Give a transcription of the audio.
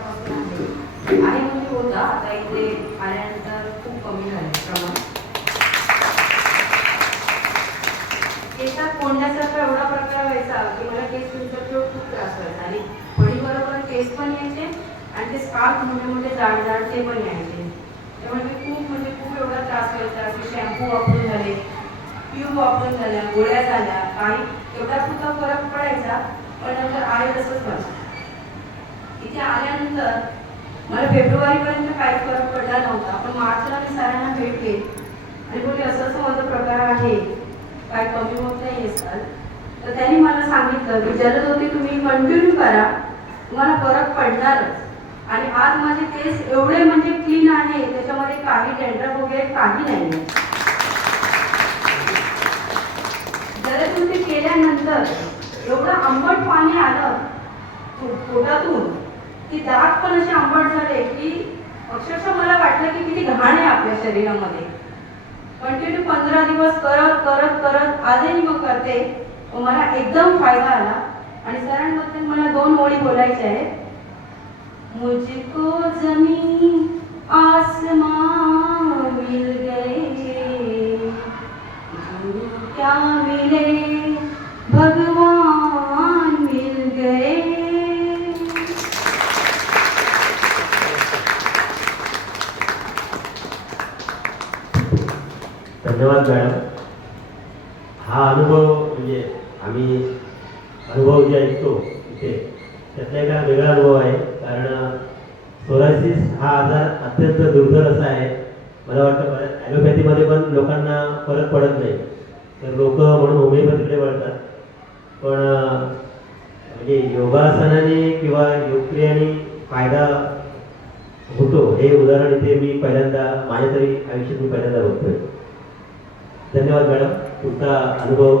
वर्षापासून आहे म्हणजे होता, आता इथे आल्यानंतर खूप कमी झाले प्रमाण. केसात कोंड्यासारखा एवढा प्रकार व्हायचा की मला केस तुमच्याकडे खूप त्रास व्हायचा आणि बरोबर केस पण यायचे आणि ते स्कार्फ मोठे मोठे जाड जाड ते पण यायचे. त्यामुळे खूप एवढा त्रास व्हायचा की शॅम्पू वापरून झाले, ट्यूब वापरून झाल्या, गोळ्या झाल्या, काही एवढा सुद्धा फरक पडायचा. पण नंतर आहे तसंच व्हायचं. इथे आल्यानंतर मला फेब्रुवारीपर्यंत काही फरक पडला नव्हता, पण मार्चला मी सरांना भेटले आणि बोलले असं असं माझा प्रकार आहे, काय कमी होत नाही सर. तर त्यांनी मला सांगितलं की जलदोती तुम्ही कंटिन्यू करा, तुम्हाला फरक पडणारच. आणि आज माझे केस एवढे म्हणजे क्लीन आहे, त्याच्यामध्ये काही डॅन्ड्रफ वगैरे काही नाही. जलदोती केल्यानंतर एवढं आंबट पाणी आलं पोटातून की दात पण असे आंबट झाले की अक्षरशः मला वाटलं की किती घाण आहे आपल्या शरीरामध्ये. कंटिन्यू 15 दिवस करत करत करत आजही मग करते, मला एकदम फायदा आला. आणि सरांबद्दल मला 2 ओळी बोलायच्या आहेत. मुझको जमीन आसमान मिल गए, क्या मिले भगवान मिल गए. धन्यवाद मॅडम. हा अनुभव म्हणजे आम्ही अनुभव जे ऐकतो इथे त्यातला एक वेगळा अनुभव आहे. कारण सोरायसिस हा आजार अत्यंत दुर्धर असा आहे. मला वाटतं ॲलोपॅथीमध्ये पण लोकांना फरक पडत नाही, तर लोक म्हणून होमिओपॅथीकडे वळतात. पण म्हणजे योगासनाने किंवा योगक्रियाने फायदा होतो हे उदाहरण इथे मी पहिल्यांदा माझ्या तरी आयुष्यात मी पहिल्यांदा बघतोय. धन्यवाद मॅडम, तुमचा अनुभव